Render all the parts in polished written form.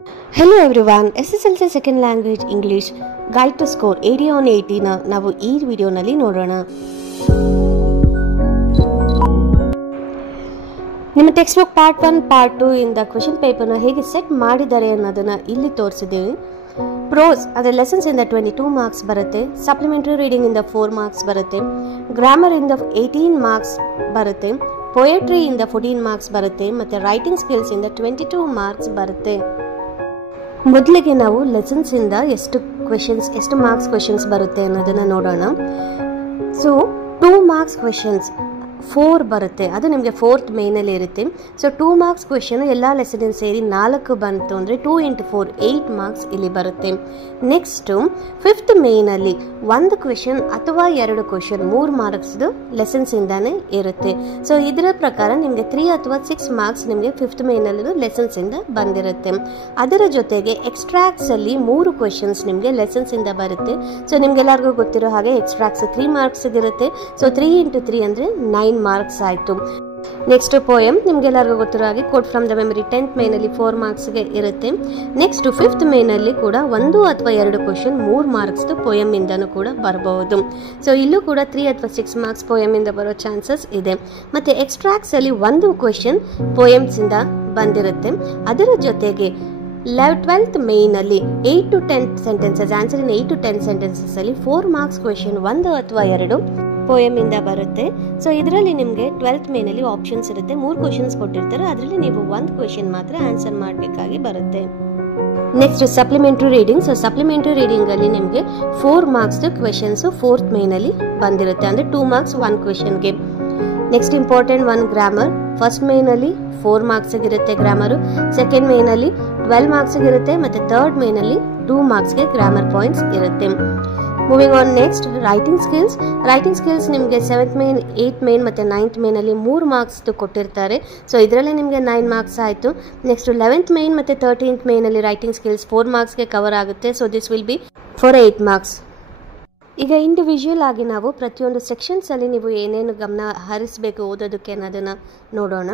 Hello everyone, SSLC Second Language English Guide to Score 80 on 80 ನ ನಾವು ಈ ವಿಡಿಯೋನಲ್ಲಿ ನೋಡೋಣ. ನಿಮ್ಮ ಟೆಕ್ಸ್ಟ್ ಬುಕ್ ಪಾರ್ಟ್ 1 ಪಾರ್ಟ್ 2 ಇಂದ ಕ್ವೆಶ್ಚನ್ ಪೇಪರ್ ನ ಹೇಗೆ ಸೆಟ್ ಮಾಡಿದ್ದಾರೆ ಅನ್ನೋದನ್ನ ಇಲ್ಲಿ ತೋರಿಸಿದ್ದೇವೆ. ಪ್ರೋಸ್ ಅದರ ಲೆಸನ್ಸ್ ಇಂದ 22 ಮಾರ್ಕ್ಸ್ ಬರುತ್ತೆ, ಸಪ್ಲಿಮೆಂಟರಿ ರೀಡಿಂಗ್ ಇಂದ 4 ಮಾರ್ಕ್ಸ್ ಬರುತ್ತೆ, ಗ್ರಾಮರ್ ಇಂದ 18 ಮಾರ್ಕ್ಸ್ ಬರುತ್ತೆ, ಪೊಯೆಟ್ರಿ ಇಂದ 14 ಮಾರ್ಕ್ಸ್ ಬರುತ್ತೆ ಮತ್ತೆ ರೈಟಿಂಗ್ ಸ್ಕಿಲ್ಸ್ ಇಂದ 22 ಮಾರ್ಕ್ಸ್ ಬರುತ್ತೆ. ಮೊದಲಿಗೆ ನಾವು ಲೆಸನ್ಸ್ ಇಂದ ಎಷ್ಟು ಮಾರ್ಕ್ಸ್ ಕ್ವೆಶ್ಚನ್ಸ್ ಬರುತ್ತೆ ಅನ್ನೋದನ್ನ ನೋಡೋಣ. ಸೊ 2 ಮಾರ್ಕ್ಸ್ ಕ್ವೆಶ್ಚನ್ಸ್ 4 ಬರುತ್ತೆ, ಅದು ನಿಮಗೆ 4th ಮೇನಲ್ಲಿ ಇರುತ್ತೆ. ಸೊ 2 ಮಾರ್ಕ್ಸ್ ಕ್ವೆಶ್ಚನ್ ಎಲ್ಲ ಲೆಸನ್ ಸೇರಿ 4 ಬಂತು ಅಂದರೆ 2 × 4 8 ಮಾರ್ಕ್ಸ್ ಇಲ್ಲಿ ಬರುತ್ತೆ. ನೆಕ್ಸ್ಟು 5th ಮೇನಲ್ಲಿ 1 ಕ್ವೆಶ್ಚನ್ ಅಥವಾ 2 ಕ್ವೆಶ್ಚನ್ 3 ಮಾರ್ಕ್ಸ್ದು ಲೆಸನ್ಸ್ ಇಂದಾನೆ ಇರುತ್ತೆ. ಸೊ ಇದರ ಪ್ರಕಾರ ನಿಮಗೆ 3 ಅಥವಾ 6 ಮಾರ್ಕ್ಸ್ ನಿಮಗೆ 5th ಮೇನಲ್ಲೂ ಲೆಸನ್ಸ್ ಇಂದ ಬಂದಿರುತ್ತೆ. ಅದರ ಜೊತೆಗೆ ಎಕ್ಸ್ಟ್ರಾಕ್ಟ್ಸ್ ಅಲ್ಲಿ 3 ಕ್ವೆಶ್ಚನ್ಸ್ ನಿಮಗೆ ಲೆಸನ್ಸ್ ಇಂದ ಬರುತ್ತೆ. ಸೊ ನಿಮ್ಗೆಲ್ಲರಿಗೂ ಗೊತ್ತಿರೋ ಹಾಗೆ ಎಕ್ಸ್ಟ್ರಾಕ್ಟ್ಸ್ 3 ಮಾರ್ಕ್ಸ್ ಇರುತ್ತೆ. ಸೊ 3 × 3 ಅಂದರೆ 9 ಮಾರ್ಕ್ಸ್ ಆಯಿತು. ನೆಕ್ಸ್ಟ್ ಪೋಯಮ್ ನಿಮ್ಗೆಲ್ಲರಿಗೂ ಗೊತ್ತಿರೋ ಹಾಗೆ quote from the memory 10th ಮೇನಲ್ಲಿ 4 ಮಾರ್ಕ್ಸ್ಗೆ ಇರುತ್ತೆ. ನೆಕ್ಸ್ಟ್ 5th ಮೇನಲ್ಲಿ ಕೂಡ 1 ಅಥವಾ 2 ಕ್ವೆಶ್ಚನ್ 3 ಮಾರ್ಕ್ಸ್ ಪೋಯಮ್ ಇಂದನೂ ಕೂಡ ಬರಬಹುದು. ಸೊ ಇಲ್ಲೂ ಕೂಡ 3 ಅಥವಾ 6 ಮಾರ್ಕ್ಸ್ ಪೋಯಮ್ ಇಂದ ಬರೋ ಚಾನ್ಸಸ್ ಇದೆ. ಮತ್ತೆ ಎಕ್ಸ್ಟ್ರಾಕ್ಟ್ಸ್ ಅಲ್ಲಿ 1 ಕ್ವೆಶ್ಚನ್ ಪೋಯಮ್ಸ್ ಇಂದ ಬಂದಿರುತ್ತೆ. ಅದರ ಜೊತೆಗೆ 12th ಮೇನಲ್ಲಿ 8 to 10 sentences answer in 8 to 10 sentences ಅಲ್ಲಿ 4 ಮಾರ್ಕ್ಸ್ ಕ್ವೆಶ್ಚನ್ 1 ಅಥವಾ 2 ಪೋಯಮ್ ಇಂದ ಬರುತ್ತೆ. ಸೊ ಇದರಲ್ಲಿ ನಿಮಗೆ 12th ಮೇನಲ್ಲಿ ಆಪ್ಷನ್ಸ್ ಇರುತ್ತೆ, 3 ಕ್ವೆಶ್ಚನ್ಸ್ ಕೊಟ್ಟಿರ್ತಾರೆ, ಅದರಲ್ಲಿ ನೀವು 1 ಕ್ವೆಶ್ಚನ್ ಮಾತ್ರ ಆನ್ಸರ್ ಮಾಡಬೇಕಾಗಿ ಬರುತ್ತೆ. Next supplementary reading. So supplementary reading ಅಲ್ಲಿ ನಿಮಗೆ 4 ಮಾರ್ಕ್ಸ್ ಕ್ವೆಶ್ಚನ್ಸ್ 4th ಮೇನಲ್ಲಿ ಬಂದಿರುತ್ತೆ, ಅಂದ್ರೆ 2 ಮಾರ್ಕ್ಸ್ 1 ಕ್ವೆಶ್ಚನ್ಗೆ. Next important 1 grammar. ಫಸ್ಟ್ ಮೇನಲ್ಲಿ 4 ಮಾರ್ಕ್ಸ್ ಇರುತ್ತೆ ಗ್ರಾಮರು, ಸೆಕೆಂಡ್ ಮೇನಲ್ಲಿ 12 ಮಾರ್ಕ್ಸ್ ಇರುತ್ತೆ ಮತ್ತೆ 3rd ಮೇನಲ್ಲಿ 2 ಮಾರ್ಕ್ಸ್ಗೆ ಗ್ರಾಮರ್ ಪಾಯಿಂಟ್ಸ್ ಇರುತ್ತೆ. Moving on next writing skills. Writing skills ನಿಮಗೆ 7th ಮೇನ್ 8th ಮೇನ್ ಮತ್ತು 9th ಮೇನಲ್ಲಿ 3 ಮಾರ್ಕ್ಸ್ ಕೊಟ್ಟಿರ್ತಾರೆ. ಸೊ ಇದರಲ್ಲಿ ನಿಮಗೆ 9 ಮಾರ್ಕ್ಸ್ ಆಯಿತು. ನೆಕ್ಸ್ಟ್ 11th ಮೇನ್ ಮತ್ತು 13th ಮೇನಲ್ಲಿ ರೈಟಿಂಗ್ ಸ್ಕಿಲ್ಸ್ 4 ಮಾರ್ಕ್ಸ್ಗೆ ಕವರ್ ಆಗುತ್ತೆ. So this will be for 8 marks. ಈಗ ಇಂಡಿವಿಜುವಲ್ ಆಗಿ ನಾವು ಪ್ರತಿಯೊಂದು ಸೆಕ್ಷನ್ಸಲ್ಲಿ ನೀವು ಏನೇನು ಗಮನ ಹರಿಸಬೇಕು ಓದೋದಕ್ಕೆ ಅನ್ನೋದನ್ನು ನೋಡೋಣ.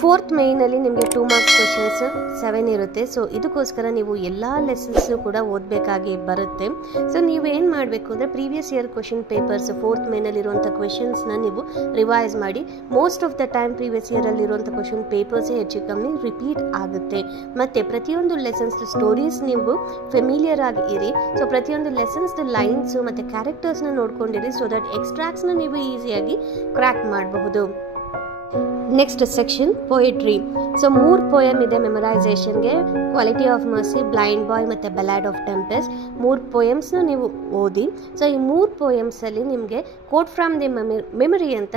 4th ಮೇನಲ್ಲಿ ನಿಮಗೆ 2 ಮಾರ್ಕ್ಸ್ ಕ್ವೆಶ್ಚನ್ಸ್ 7 ಇರುತ್ತೆ. ಸೊ ಇದಕ್ಕೋಸ್ಕರ ನೀವು ಎಲ್ಲ ಲೆಸನ್ಸು ಕೂಡ ಓದಬೇಕಾಗಿ ಬರುತ್ತೆ. ಸೊ ನೀವು ಏನು ಮಾಡಬೇಕು ಅಂದರೆ previous year question papers 4th ಮೇನಲ್ಲಿರುವಂಥ ಕ್ವೆಶ್ಚನ್ಸ್ನ ನೀವು ರಿವೈಸ್ ಮಾಡಿ. Most of the time previous ಇಯರಲ್ಲಿರುವಂಥ ಕ್ವೆಶ್ಚನ್ ಪೇಪರ್ಸೇ ಹೆಚ್ಚು ಕಮ್ಮಿ ರಿಪೀಟ್ ಆಗುತ್ತೆ. ಮತ್ತು ಪ್ರತಿಯೊಂದು ಲೆಸನ್ಸ್ ಸ್ಟೋರೀಸ್ ನೀವು ಫೆಮಿಲಿಯರ್ ಆಗಿ ಇರಿ. ಸೊ ಪ್ರತಿಯೊಂದು ಲೆಸನ್ಸ್ದು ಲೈನ್ಸು ಮತ್ತು ಕ್ಯಾರೆಕ್ಟರ್ಸ್ನ ನೋಡ್ಕೊಂಡಿರಿ, ಸೊ ದಟ್ ಎಕ್ಸ್ಟ್ರಾಕ್ಟ್ಸ್ನ ನೀವು ಈಸಿಯಾಗಿ ಕ್ರ್ಯಾಕ್ ಮಾಡಬಹುದು. Next section poetry. So 3 poem ಇದೆ ಮೆಮೊರೈಸೇಷನ್ಗೆ, quality of mercy, blind boy ಮತ್ತು ಬೆಲಾಡ್ ಆಫ್ ಟೆಂಪೆಸ್ಟ್. 3 ಪೋಯಮ್ಸ್ನ ನೀವು ಓದಿ. ಸೊ ಈ 3 ಪೋಯಮ್ಸಲ್ಲಿ ನಿಮಗೆ ಕೋಟ್ ಫ್ರಮ್ ದಿ ಮೆಮರಿ ಅಂತ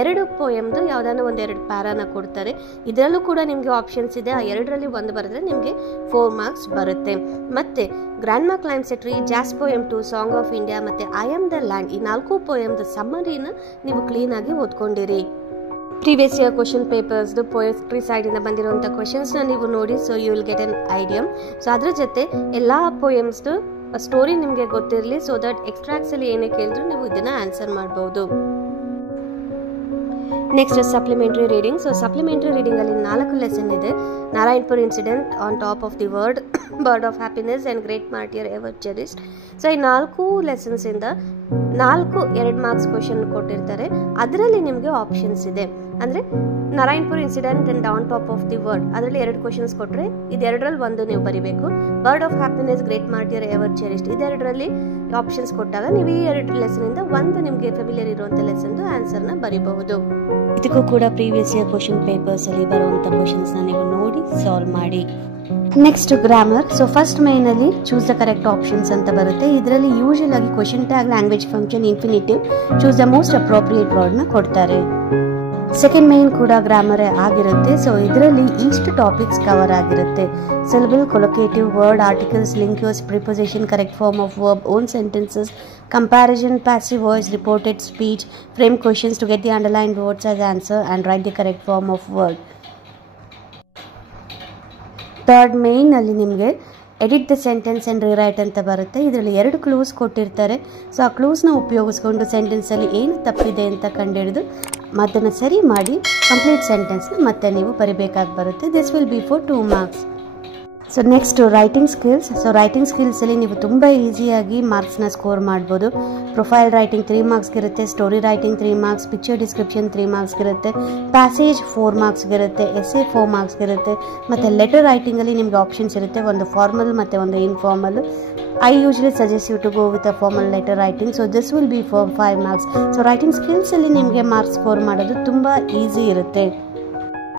2 ಪೋಯಮ್ದು ಯಾವುದಾದ್ರು 1-2 ಪ್ಯಾರಾನ ಕೊಡ್ತಾರೆ. ಇದರಲ್ಲೂ ಕೂಡ ನಿಮಗೆ ಆಪ್ಷನ್ಸ್ ಇದೆ, ಆ 2ರಲ್ಲಿ 1 ಬರೆದ್ರೆ ನಿಮಗೆ 4 ಮಾರ್ಕ್ಸ್ ಬರುತ್ತೆ. ಮತ್ತು grandma climbs a tree, jazz poem 2, song of India ಮತ್ತು ಐ ಆಮ್ ದ ಲ್ಯಾಂಡ್, ಈ 4 ಪೋಯಮ್ದು ಸಮ್ಮರಿನ ನೀವು ಕ್ಲೀನಾಗಿ ಓದ್ಕೊಂಡಿರಿ. ಪ್ರೀವಿಯಸ್ ಇಯರ್ ಕ್ವೆಶ್ಚನ್ ಪೇಪರ್ಸ್ದು ಪೊಯೆಟ್ರಿ ಸೈಡಿಂದ ಬಂದಿರುವಂಥ ಕ್ವೆಶನ್ಸ್ನ ನೀವು ನೋಡಿ. So you will get an idea. ಸೊ ಅದ್ರ ಜೊತೆ ಎಲ್ಲ ಪೋಯಮ್ಸ್ದು ಸ್ಟೋರಿ ನಿಮಗೆ ಗೊತ್ತಿರಲಿ, ಸೊ ದಟ್ ಎಕ್ಸ್ಟ್ರಾಕ್ಟ್ಸಲ್ಲಿ ಏನೇ ಕೇಳಿದ್ರು ನೀವು ಇದನ್ನು ಆನ್ಸರ್ ಮಾಡ್ಬೋದು. Next supplementary reading. So supplementary ರೀಡಿಂಗಲ್ಲಿ 4 ಲೆಸನ್ ಇದೆ. Narayanpur incident, on top of the world, bird of happiness and great martyr ever cherished. So ಈ 4 ಲೆಸನ್ಸಿಂದ 2 ಮಾರ್ಕ್ಸ್ ಕ್ವೆಶ್ಚನ್ ಕೊಟ್ಟಿರ್ತಾರೆ. ಅದರಲ್ಲಿ ನಿಮಗೆ ಆಪ್ಷನ್ಸ್ ಇದೆ, ಅಂದರೆ Narayanpur incident and on top of the world ಅದರಲ್ಲಿ 2 questions ಕೊಟ್ಟರೆ ಇದೆರಡರಲ್ಲಿ 1 ನೀವು ಬರೀಬೇಕು. Bird of happiness, great martyr ever cherished ಇದೆರಡರಲ್ಲಿ ಆಪ್ಷನ್ಸ್ ಕೊಟ್ಟಾಗ ನೀವು ಈ 2 ಲೆಸನಿಂದ 1 ನಿಮಗೆ ಫೆಮಿಲಿಯರ್ ಇರುವಂಥ ಲೆಸನ್ದು ಆನ್ಸರ್ನ ಬರೀಬಹುದು. ಇದಕ್ಕೂ ಕೂಡ ಪ್ರೀವಿಯಸ್ ಇಯರ್ ಕ್ವೆಶ್ಚನ್ ಪೇಪರ್ಸಲ್ಲಿ ಬರುವಂಥ ಕ್ವೆಶ್ಚನ್ಸ್ನ ನೀವು ನೋಡಿ ಸಾಲ್ವ್ ಮಾಡಿ. Next grammar. ಸೊ ಫಸ್ಟ್ ಮೇನಲ್ಲಿ ಚೂಸ್ ದ ಕರೆಕ್ಟ್ ಆಪ್ಷನ್ಸ್ ಅಂತ ಬರುತ್ತೆ. ಇದರಲ್ಲಿ ಯೂಶುವಲ್ ಆಗಿ question tag, language function, infinitive, choose the most appropriate ವರ್ಡ್ನ ಕೊಡ್ತಾರೆ. ಸೆಕೆಂಡ್ ಮೇನ್ ಕೂಡ ಗ್ರಾಮರೇ ಆಗಿರುತ್ತೆ. ಸೊ ಇದರಲ್ಲಿ ಇಷ್ಟು ಟಾಪಿಕ್ಸ್ ಕವರ್ ಆಗಿರುತ್ತೆ: syllable, collocative, word, articles, linkers, preposition, correct form of verb, own sentences, comparison, passive voice, reported speech, frame questions to get the underlined words as answer and write the correct form of word. Third main ಅಲ್ಲಿ ನಿಮಗೆ edit the sentence and rewrite ಅಂತ ಬರುತ್ತೆ. ಇದರಲ್ಲಿ 2 clues ಕೊಟ್ಟಿರ್ತಾರೆ. So ಆ ಕ್ಲೂಸ್ನ ಉಪಯೋಗಿಸ್ಕೊಂಡು ಸೆಂಟೆನ್ಸಲ್ಲಿ ಏನು ತಪ್ಪಿದೆ ಅಂತ ಕಂಡುಹಿಡಿದು ಅದನ್ನು ಸರಿ ಮಾಡಿ ಕಂಪ್ಲೀಟ್ ಸೆಂಟೆನ್ಸ್ನ ಮತ್ತೆ ನೀವು ಬರಿಬೇಕಾಗಿ ಬರುತ್ತೆ. This will be for 2 marks. So next writing skills. So writing ಸ್ಕಿಲ್ಸಲ್ಲಿ ನೀವು ತುಂಬ ಈಸಿಯಾಗಿ ಮಾರ್ಕ್ಸ್ನ ಸ್ಕೋರ್ ಮಾಡ್ಬೋದು. ಪ್ರೊಫೈಲ್ ರೈಟಿಂಗ್ 3 ಮಾರ್ಕ್ಸ್ಗಿರುತ್ತೆ, story writing 3 marks, picture description 3 ಮಾರ್ಕ್ಸ್ಗಿರುತ್ತೆ, ಪ್ಯಾಸೇಜ್ 4 ಮಾರ್ಕ್ಸ್ಗಿರುತ್ತೆ, ಎಸ್ಸೆ 4 ಮಾರ್ಕ್ಸ್ಗಿರುತ್ತೆ, ಮತ್ತು ಲೆಟರ್ ರೈಟಿಂಗಲ್ಲಿ ನಿಮಗೆ ಆಪ್ಷನ್ಸ್ ಇರುತ್ತೆ, ಒಂದು ಫಾರ್ಮಲ್ ಮತ್ತು ಒಂದು informal. I usually suggest you to go with a formal letter writing. So this will be for 5 marks. So writing skills ಅಲ್ಲಿ ನಿಮಗೆ ಮಾರ್ಕ್ಸ್ ಸ್ಕೋರ್ ಮಾಡೋದು ತುಂಬ ಈಸಿ ಇರುತ್ತೆ.